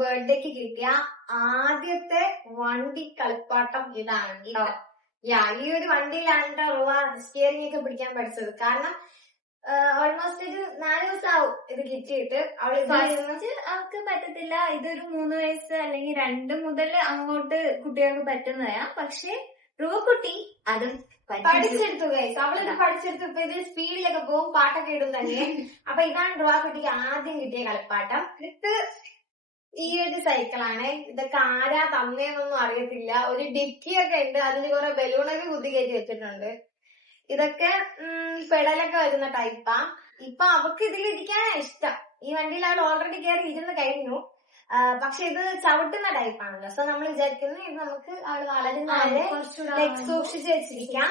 ബർത്ത്ഡേക്ക് കിട്ടിയ ആദ്യത്തെ വണ്ടി കളിപ്പാട്ടം ഇതാണ് കേട്ടോ. ഈ ഒരു വണ്ടിയിലാണ് കേട്ടോ റുവ സ്റ്റിയറിംഗ് ഒക്കെ പിടിക്കാൻ പഠിച്ചത്. കാരണം ഓൾമോസ്റ്റ് ഒരു 4 ദിവസമാവും ഇത് കിട്ടിയിട്ട്. അവൾക്ക് പറ്റത്തില്ല. ഇതൊരു 3 വയസ്സ് അല്ലെങ്കിൽ 2 മുതൽ അങ്ങോട്ട് കുട്ടികൾക്ക് പറ്റുന്നതാ. പക്ഷെ റുവക്കുട്ടി അതും പഠിച്ചെടുത്തു ഗൈസ്. അവളിത് പഠിച്ചെടുത്തു. ഇപ്പൊ ഇതിൽ സ്പീഡിലൊക്കെ പോകും, പാട്ടൊക്കെ ഇടും തന്നെ. അപ്പൊ ഇതാണ് റുവക്കുട്ടിക്ക് ആദ്യം കിട്ടിയ കളിപ്പാട്ടം. ഇത് ഈ ഒരു സൈക്കിളാണ്. ഇതൊക്കെ ആരാ തന്നേന്നൊന്നും അറിയത്തില്ല. ഒരു ഡിക്കിയൊക്കെ ഉണ്ട്, അതിന് കുറെ ബലൂണൊക്കെ കുത്തി കയറ്റി വെച്ചിട്ടുണ്ട്. ഇതൊക്കെ പെടലൊക്കെ വരുന്ന ടൈപ്പാ. ഇപ്പൊ അവക്ക് ഇതിലിരിക്കാനാ ഇഷ്ടം. ഈ വണ്ടിയിൽ അവൾ ഓൾറെഡി കയറി ഇരുന്ന് കഴിഞ്ഞു. പക്ഷെ ഇത് ചവിട്ടുന്ന ടൈപ്പാണല്ലോ. സോ നമ്മൾ വിചാരിക്കുന്നത് ഇത് നമുക്ക് അവള് വളരുന്നവരെ സൂക്ഷിച്ച് വെച്ചിരിക്കാം.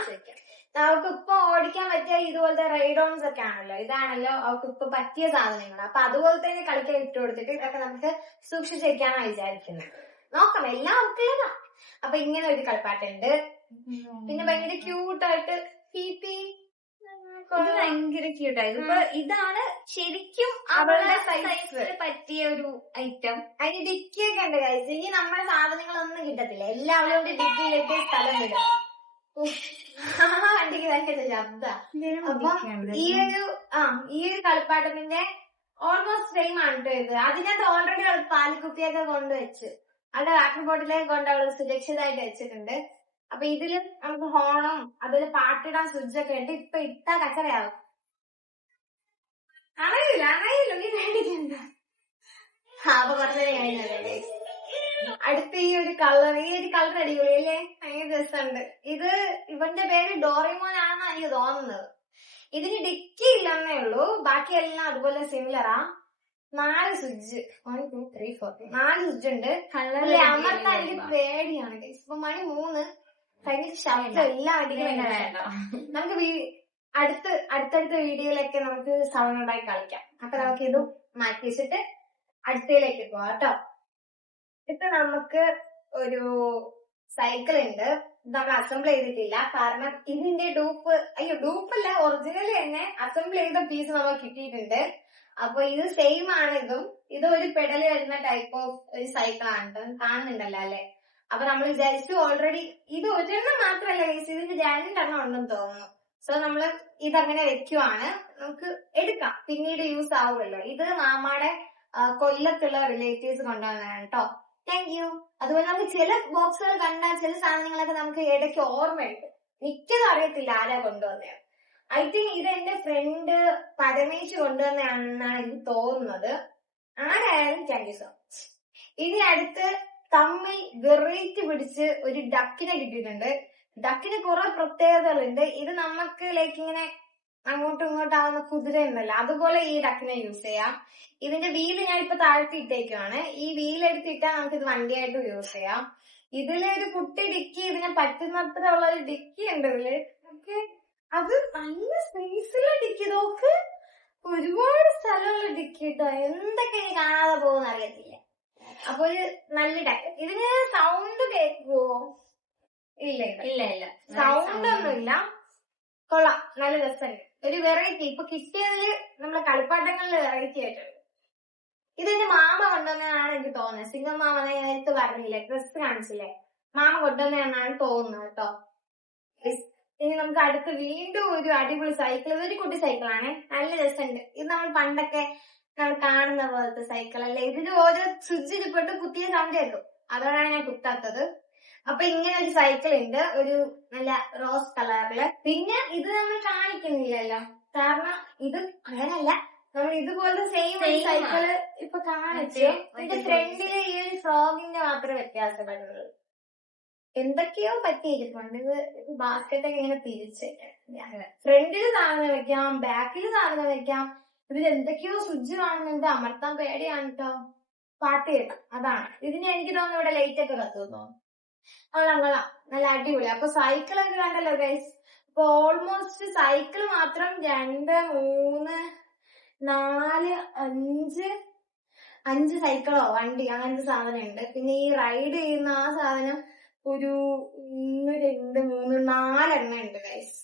അവൾക്ക് ഇപ്പൊ ഓടിക്കാൻ പറ്റിയ ഇതുപോലത്തെ റൈഡോൺസ് ഒക്കെ ആണല്ലോ. ഇതാണല്ലോ അവൾക്ക് ഇപ്പൊ പറ്റിയ സാധനങ്ങൾ. അപ്പൊ അതുപോലെ തന്നെ കളിക്കാൻ ഇട്ട് കൊടുത്തിട്ട് ഇതൊക്കെ നമുക്ക് സൂക്ഷിച്ച് വെക്കാന്നാണ് വിചാരിക്കുന്നത്. നോക്കാം, എല്ലാം അവൾക്കുള്ളതാ. അപ്പൊ ഇങ്ങനെ ഒരു കളിപ്പാട്ടുണ്ട്. പിന്നെ ഭയങ്കര ക്യൂട്ടായിട്ട് ഭയങ്കര ക്യൂട്ടായിരുന്നു. ഇപ്പൊ ഇതാണ് ശരിക്കും അവളുടെ സൈസിന് പറ്റിയ ഒരു ഐറ്റം. അതിന് ഡിക്കിയൊക്കെ ഉണ്ട് കഴിച്ച്. ഇനി നമ്മുടെ സാധനങ്ങളൊന്നും കിട്ടത്തില്ല. എല്ലാവരും ഡിക്കിയിലിട്ട് സ്ഥലം വിടും. വണ്ടിക്ക് ഭയങ്കര ശബ്ദ. അപ്പം ഈ ഒരു കളിപ്പാട്ടത്തിന്റെ ഓൾമോസ്റ്റ് സെയിം ആണ് കേട്ടോ ഇത്. അതിനകത്ത് ഓൾറെഡി അവൾ പാലിക്കുപ്പിയൊക്കെ കൊണ്ടുവച്ച് അവളുടെ വാട്ടർ ബോട്ടിലേക്ക് കൊണ്ട് അവൾ സുരക്ഷിതമായിട്ട് വെച്ചിട്ടുണ്ട്. അപ്പൊ ഇതില് നമുക്ക് ഹോണും അതിൽ പാട്ടിടാൻ സ്വിച്ചൊക്കെ ഉണ്ട്. ഇപ്പൊ ഇട്ടാ കച്ചറയാവും. അറിയില്ല നീ വേണ്ടിക്കണ്ട. അപ്പൊ കുറച്ചേരം കഴിഞ്ഞല്ലേ. അടുത്ത ഈ ഒരു കളർ അടിപൊളി അല്ലേ? ഭയങ്കര രസമുണ്ട്. ഇത് ഇവന്റെ പേര് ഡോറിമോൻ ആണെന്നാണ് എനിക്ക് തോന്നുന്നത്. ഇതിന് ഡിക്കി ഇല്ലെന്നേ ഉള്ളൂ, ബാക്കിയെല്ലാം അതുപോലെ സിമിലറാ. 4 സ്വിച്ച് 1 2 3 4 4 സ്വിച്ച് ഉണ്ട്. അമർത്താൻ എനിക്ക് പേടിയാണ്. ഇപ്പൊ മണി 3 ഭയങ്കര ശബ്ദം എല്ലാം അടിക്കുന്നുണ്ട്. നമുക്ക് അടുത്തടുത്ത വീഡിയോയിലൊക്കെ നമുക്ക് സൗണ്ട് ഉണ്ടാക്കി കളിക്കാം. അപ്പൊ നമുക്ക് ഇത് മാറ്റി വെച്ചിട്ട് അടുത്തയിലേക്ക് പോവാം കേട്ടോ. ഇപ്പൊ നമുക്ക് ഒരു സൈക്കിൾ ഉണ്ട്. ഇത് നമ്മൾ അസംബിൾ ചെയ്തിട്ടില്ല. കാരണം ഇതിന്റെ ഡൂപ്പല്ല, ഒറിജിനൽ തന്നെ അസംബിൾ ചെയ്ത പീസ് നമുക്ക് കിട്ടിയിട്ടുണ്ട്. അപ്പൊ ഇത് സെയിം ആണ് ഇതും. ഇത് ഒരു പെഡൽ വരുന്ന ടൈപ്പ് ഓഫ് ഒരു സൈക്കിളാണ്. കാണുന്നുണ്ടല്ലോ അല്ലെ? അപ്പൊ നമ്മൾ വിചാരിച്ചു ഓൾറെഡി ഇത് ഒരെണ്ണം മാത്രമല്ല ഗൈസ്, ഇതിന്റെ 2 എണ്ണം ഉണ്ടെന്ന് തോന്നുന്നു. സോ നമ്മള് ഇതങ്ങനെ വെക്കുവാണ്. നമുക്ക് എടുക്കാം, പിന്നീട് യൂസ് ആവുമല്ലോ. ഇത് മാമാടെ കൊല്ലത്തുള്ള റിലേറ്റീവ്സ് കൊണ്ടുവന്നതാണ് കേട്ടോ. Thank you. അതുപോലെ നമുക്ക് ചില ബോക്സുകൾ കണ്ടാൽ ചില സാധനങ്ങളൊക്കെ നമുക്ക് ഇടയ്ക്ക് ഓർമ്മയുണ്ട്. മിക്കതും അറിയത്തില്ല ആരാ കൊണ്ടുവന്നത്. ഐ തിങ്ക് ഇത് എന്റെ ഫ്രണ്ട് പരമേശ് കൊണ്ടുവന്നതാണെന്നാണ് എനിക്ക് തോന്നുന്നത്. ആരായാലും താങ്ക് യു സോ മച്ച്. ഇനി അടുത്ത് തമ്മിൽ വെറൈറ്റി പിടിച്ച് ഒരു ഡക്കിനെ കിട്ടിയിട്ടുണ്ട്. ഡക്കിന് കുറെ പ്രത്യേകതകളുണ്ട്. ഇത് നമുക്ക് ഇങ്ങനെ അങ്ങോട്ടും ഇങ്ങോട്ടും ആവുന്ന കുതിര ഉണ്ടല്ലോ, അതുപോലെ ഈ ഡക്കിനെ യൂസ് ചെയ്യാം. ഇതിന്റെ വീല് ഞാൻ ഇപ്പൊ താഴ്ത്തി ഇട്ടേക്കുവാണ്. ഈ വീലെടുത്തിട്ടാ നമുക്ക് ഇത് വണ്ടിയായിട്ട് യൂസ് ചെയ്യാം. ഇതിലൊരു കുട്ടി ഡിക്കി, ഇതിനെ പറ്റുന്നത്ര ഉള്ള ഒരു ഡിക്കി ഉണ്ട് ഇതില്. അത് നല്ല സ്പേസുള്ള ഡിക്കി. നോക്ക്, ഒരുപാട് സ്ഥലമുള്ള ഡിക്കി കേട്ടോ. എന്തൊക്കെ ഇനി കാണാതെ പോകുന്ന അറിയത്തില്ല. അപ്പൊ ഒരു നല്ല ഡക്ക്. ഇതിന് സൗണ്ട് കേൾക്കുവോ? ഇല്ല സൗണ്ട് ഒന്നുമില്ല. കൊള്ളാം, നല്ല രസമുണ്ട്. ഒരു വെറൈറ്റി ഇപ്പൊ കിട്ടിയതില് നമ്മളെ കളിപ്പാട്ടങ്ങളിൽ വെറൈറ്റി ആയിട്ടുണ്ട്. ഇതെന്റെ മാമ കൊണ്ടുവന്നതാണ് എനിക്ക് തോന്നുന്നത്. സിംഗം മാമനെ നേരത്തെ പറഞ്ഞില്ലേ, ഡ്രസ് കാണിച്ചില്ലേ, മാമ കൊണ്ടുവന്നതാണെന്നാണ് തോന്നുന്നത് കേട്ടോ. ഇനി നമുക്ക് അടുത്ത് വീണ്ടും ഒരു അടിപൊളി സൈക്കിൾ. ഇതൊരു കുട്ടി സൈക്കിളാണ്, നല്ല രസമുണ്ട്. ഇത് നമ്മൾ പണ്ടൊക്കെ നമ്മൾ കാണുന്ന പോലത്തെ സൈക്കിൾ അല്ലേ. ഇതിന് ഓരോ സ്വിച്ചിൽ പെട്ട് കുത്തിയ സൗണ്ട് കേൾക്കും, അതുകൊണ്ടാണ് ഞാൻ കുത്താത്തത്. അപ്പൊ ഇങ്ങനെ ഒരു സൈക്കിൾ ഉണ്ട്, ഒരു നല്ല റോസ് കളറില്. പിന്നെ ഇത് നമ്മൾ കാണിക്കുന്നില്ലല്ലോ, കാരണം ഇത് അങ്ങനല്ല, നമ്മൾ ഇതുപോലത്തെ സെയിം സൈക്കിള് ഇപ്പൊ കാണിച്ചു. ഇതിന്റെ ഫ്രണ്ടില് ഈ ഒരു ഫ്രോഗിന്റെ മാത്രമേ വ്യത്യാസപ്പെടുള്ളൂ. എന്തൊക്കെയോ പറ്റിയിരിക്കുന്നുണ്ട്. ഇത് ബാസ്കറ്റൊക്കെ ഇങ്ങനെ തിരിച്ച് ഫ്രണ്ടില് സാധനം വെക്കാം, ബാക്കില് സാധനം വെക്കാം. ഇതിൽ എന്തൊക്കെയോ സ്വിച്ച് കാണുന്നുണ്ട്, അമർത്താൻ പേടിയാണ് കേട്ടോ. പാട്ട് കേൾക്കാം, അതാണ്. ഇതിന് എനിക്ക് തോന്നുന്നു ഇവിടെ ലൈറ്റ് ഒക്കെ കത്തുന്നു. കൊള്ളാം, നല്ല അടിപൊളി. അപ്പൊ സൈക്കിളൊക്കെ കണ്ടല്ലോ ഗൈസ്. ഇപ്പൊ ഓൾമോസ്റ്റ് സൈക്കിൾ മാത്രം 2 3 4 5 സൈക്കിളോ വണ്ടി അങ്ങനത്തെ സാധനം ഉണ്ട്. പിന്നെ ഈ റൈഡ് ചെയ്യുന്ന ആ സാധനം ഒരു 1 2 3 4 എണ്ണം ഉണ്ട് ഗൈസ്.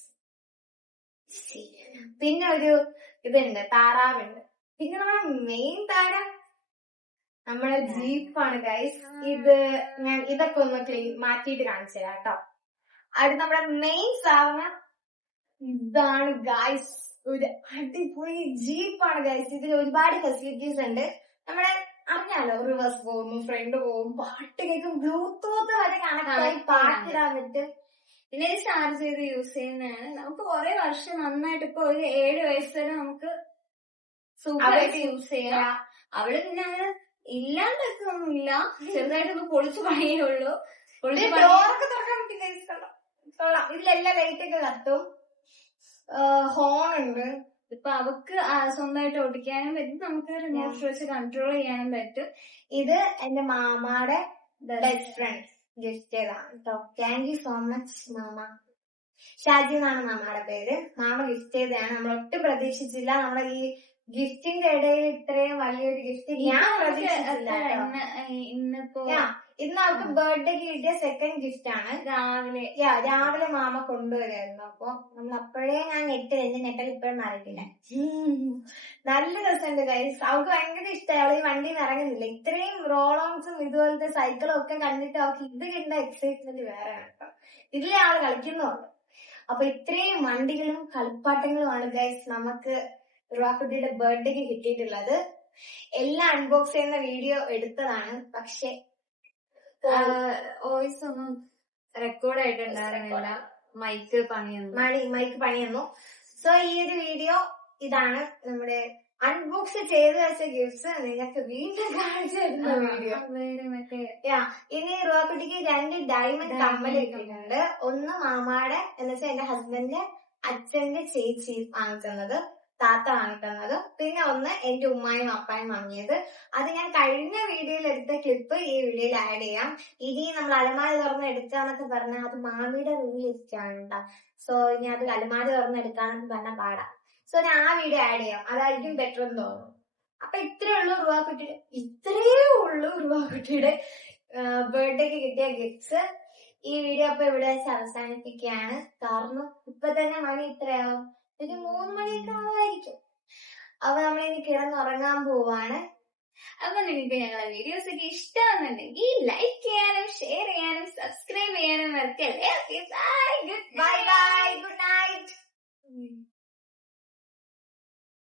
പിന്നെ ഒരു ഇതുണ്ട്, താറാവുണ്ട്. പിന്നെ നമ്മുടെ മെയിൻ താരം നമ്മുടെ ജീപ്പാണ് ഗൈസ്. ഇത് ഞാൻ ഇതൊക്കെ ഒന്ന് മാറ്റിയിട്ട് കാണിച്ചു തരാം കേട്ടോ. അടുത്ത് നമ്മുടെ മെയിൻ സാധനം ഇതാണ് ഗൈസ്. ഒരു അടിപൊളി ജീപ്പാണ് ഗൈസ്. ഇതിൽ ഒരുപാട് ഫെസിലിറ്റീസ് ഉണ്ട്. നമ്മുടെ അറിഞ്ഞാലോ, റിവേഴ്സ് പോകുന്നു, ഫ്രണ്ട് പോകും, പാട്ട് കേൾക്കും, ബ്ലൂടൂത്ത് വരെ കണക്റ്റായി പാട്ടിടാൻ പറ്റും. പിന്നെ ഇത് ചാർജ് ചെയ്ത് യൂസ് ചെയ്യുന്നതാണ്. നമുക്ക് കുറെ വർഷം നന്നായിട്ട് ഇപ്പൊ ഒരു 7 വയസ്സ് വരെ നമുക്ക് സൂപ്പറായിട്ട് യൂസ് ചെയ്യാം. അവിടെ പിന്നെ അങ്ങനെ ഇല്ലാണ്ടൊക്കെ ഒന്നുമില്ല, ചെറുതായിട്ടൊന്ന് പൊളിച്ചു പണിയേ ഉള്ളൂ. ഡോറൊക്കെ തുറക്കാൻ പറ്റും ഗൈസ്. കൊള്ളാം. ഇതിലെല്ലാം ലൈറ്റ് ഒക്കെ കത്തും. ഹോൺ ഉണ്ട്. ഇപ്പൊ അവക്ക് സ്വന്തമായിട്ട് ഓടിക്കാനും പറ്റും, നമുക്ക് റിമോട്ട് വെച്ച് കൺട്രോൾ ചെയ്യാനും പറ്റും. ഇത് എന്റെ മാമാടെ ബെസ്റ്റ് ഫ്രണ്ട് ഗിഫ്റ്റ് ചെയ്താണ് കേട്ടോ. Thank you so much mama. Shaji എന്നാണ് മാമയുടെ പേര്. മാമ ഗിഫ്റ്റ് ചെയ്തതാണ്. നമ്മൾ ഒട്ടും പ്രതീക്ഷിച്ചില്ല. നമ്മുടെ ഈ ഗിഫ്റ്റിന്റെ ഇടയിൽ ഇത്രയും വലിയൊരു ഗിഫ്റ്റ് ഞാൻ പ്രതീക്ഷിച്ചില്ല. ഇന്നിപ്പോ ഇന്ന് അവർക്ക് ബർത്ത്ഡേക്ക് കിട്ടിയ സെക്കൻഡ് ഗിഫ്റ്റ് ആണ്. രാവിലെ മാമ കൊണ്ടുവരായിരുന്നു. അപ്പൊ നമ്മൾ അപ്പോഴേ ഞാൻ എന്റെ നെട്ടൽ ഇപ്പോഴും മാറിയിട്ടില്ല. നല്ല രസമുണ്ട് ഗൈസ്. അവൾക്ക് ഭയങ്കര ഇഷ്ടമായി. അവൾ ഈ വണ്ടിയിൽ നിന്ന് ഇറങ്ങുന്നില്ല. ഇത്രയും റോളോൺസും ഇതുപോലത്തെ സൈക്കിളും ഒക്കെ കണ്ടിട്ട് അവൾക്ക് ഇത് കണ്ട എക്സൈറ്റ്മെന്റ് വേറെ കേട്ടോ. ഇതിലെ ആള് കളിക്കുന്നുണ്ട്. അപ്പൊ ഇത്രയും വണ്ടികളും കളിപ്പാട്ടങ്ങളുമാണ് ഗൈസ് നമുക്ക് റുവാക്കുട്ടിയുടെ ബർത്ത്ഡേക്ക് കിട്ടിയിട്ടുള്ളത്. എല്ലാം അൺബോക്സ് ചെയ്യുന്ന വീഡിയോ എടുത്തതാണ്, പക്ഷെ വോയിസ് ഒന്നും റെക്കോർഡ് ആയിട്ടുണ്ടായിരുന്നില്ല. മൈക്ക് പണിയെന്നു. സോ ഈ ഒരു വീഡിയോ ഇതാണ് നമ്മുടെ അൺബോക്സ് ചെയ്ത് വെച്ച ഗിഫ്റ്റ്സ് നിങ്ങൾക്ക് വീണ്ടും കാണിച്ചു തരുന്ന വീഡിയോ. ഇനി റുവാക്കുട്ടിക്ക് 2 ഡയമണ്ട് കമ്മൽ കിട്ടിയിട്ടുണ്ട്. ഒന്ന് മാമാടെ എന്ന് വെച്ചാൽ എന്റെ ഹസ്ബൻഡിന്റെ അച്ഛന്റെ ചേച്ചി വാങ്ങിത്തന്നത്, താത്ത വാങ്ങിത്തന്നത്. പിന്നെ ഒന്ന് എന്റെ ഉമ്മായും അപ്പായും വാങ്ങിയത്. അത് ഞാൻ കഴിഞ്ഞ വീഡിയോയിൽ എടുത്ത ക്ലിപ്പ് ഈ വീഡിയോയിൽ ആഡ് ചെയ്യാം. ഇനി നമ്മൾ അലമാര തുറന്ന് എടുക്കാന്നൊക്കെ പറഞ്ഞാൽ അത് മാമിയുടെ റിവ്യൂ ഇഷ്ടമാണ് കേട്ടോ. സോ ഇനി അത് അലമാര തുറന്ന് എടുക്കാന്നൊക്കെ പറഞ്ഞാൽ പാടാം. സോ ഞാൻ ആ വീഡിയോ ആഡ് ചെയ്യാം. അതായിരിക്കും ബെറ്റർ എന്ന് തോന്നുന്നു. അപ്പൊ ഇത്രയേ ഉള്ളൂ റുവാക്കുട്ടിയുടെ ബർത്ത്ഡേക്ക് കിട്ടിയ ഗിഫ്റ്റ്സ്. ഈ വീഡിയോ അപ്പൊ ഇവിടെ വെച്ച് അവസാനിപ്പിക്കുകയാണ്. കാരണം ഇപ്പൊ തന്നെ മണി ഇത്രയാവും, ഒരു 3 മണിയൊക്കെ ആവായിരിക്കും. അപ്പൊ നമ്മളിനി കിടന്നുറങ്ങാൻ പോവാണ്. അപ്പൊ നിങ്ങൾക്ക് ഞങ്ങളുടെ വീഡിയോസ് ഒക്കെ ഇഷ്ടമാണെന്നുണ്ടെങ്കിൽ ലൈക്ക് ചെയ്യാനും ഷെയർ ചെയ്യാനും സബ്സ്ക്രൈബ് ചെയ്യാനും മറക്കല്ലേ. Bye bye.